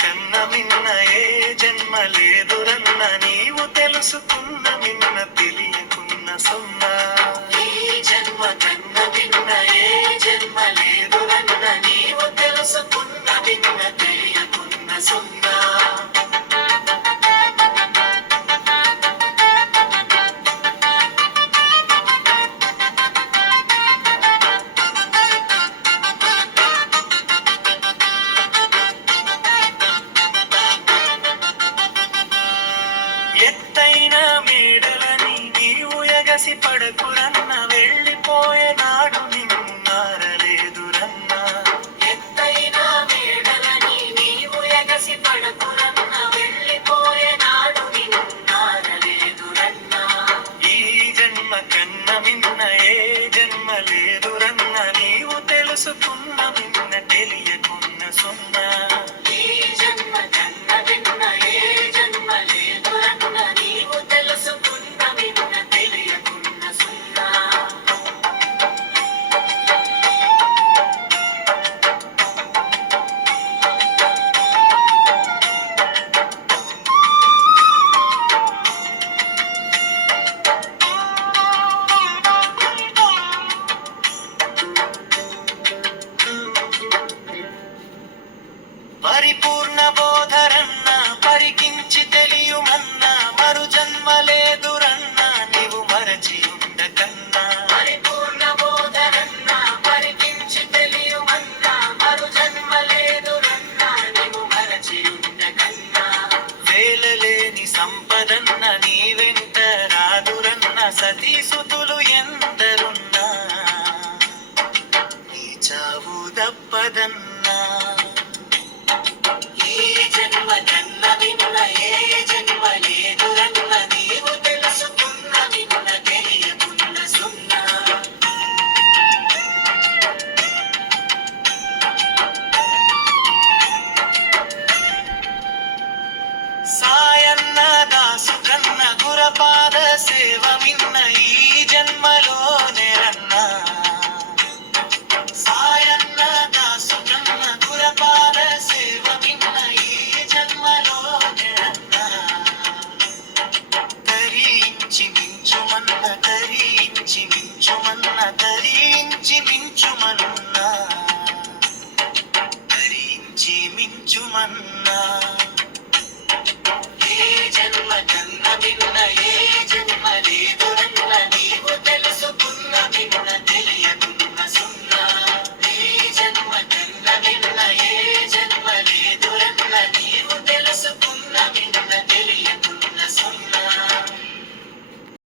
కన్న మిన్న ఏ జన్మ లేదురన్న నీవు తెలుసుకున్న మిన్న తెలియకున్న సున్నా. ఈ జన్మ కన్న మిన్న ఏ జన్మ లేదురన్న నీవు తెలుసుకున్న మిన్న తెలియకున్న సున్నా. ఎత్తైన మేడలని నీవు ఎగసి పడకురన్న వెళ్ళిపోయే నాడు నిన్ను మారలేదురన్నా. ఎత్తైన మేడలని నీవు ఎగసి పడకురన్న వెళ్ళిపోయే నాడు నిన్ను మారలేదురన్నా. ఈ జన్మ కన్న మిన్న ఏ జన్మ లేదురన్న నీవు తెలుసుకున్న మిన్న తెలియకున్న సున్నా. ఈ జన్మ కన్న మిన్న ఏ జన్మ లేదురన్న నీవు తెలుసుకున్న మిన్న తెలియకున్న సున్నా. పరిపూర్ణ బోధరన్న పరికించి తెలియుమన్నా మరు జన్మ లేదురన్నా నీవు మరచి ఉండకన్నా. పరిపూర్ణ బోధరన్న పరికించి తెలియుమన్నా మరు జన్మ లేదురన్నా నీవు మరచి ఉండకన్నా. వేలలేని సంపదన్న నీ వెంట రాదురన్న సతీసుతులు ఎందరున్నా నీ చావు దప్పదన్నా. ఈ జన్మ కన్న మిన్న ఏ జన్మ లేదురన్న నీవు తెలుసుకున్న మిన్న తెలియకున్న సున్నా. సాయన్న దాసు కన్న గురపాద సేవ మిన్న ఈ జన్మలో నెరన్నా. సాయన్న దాసు కన్న గురపాద సేవ మిన్న ఈ జన్మలో నెరన్నా. తరించి మించుమన్న తరించి మించుమన్న తరించి మించుమన్నా తరించి మించుమన్నా.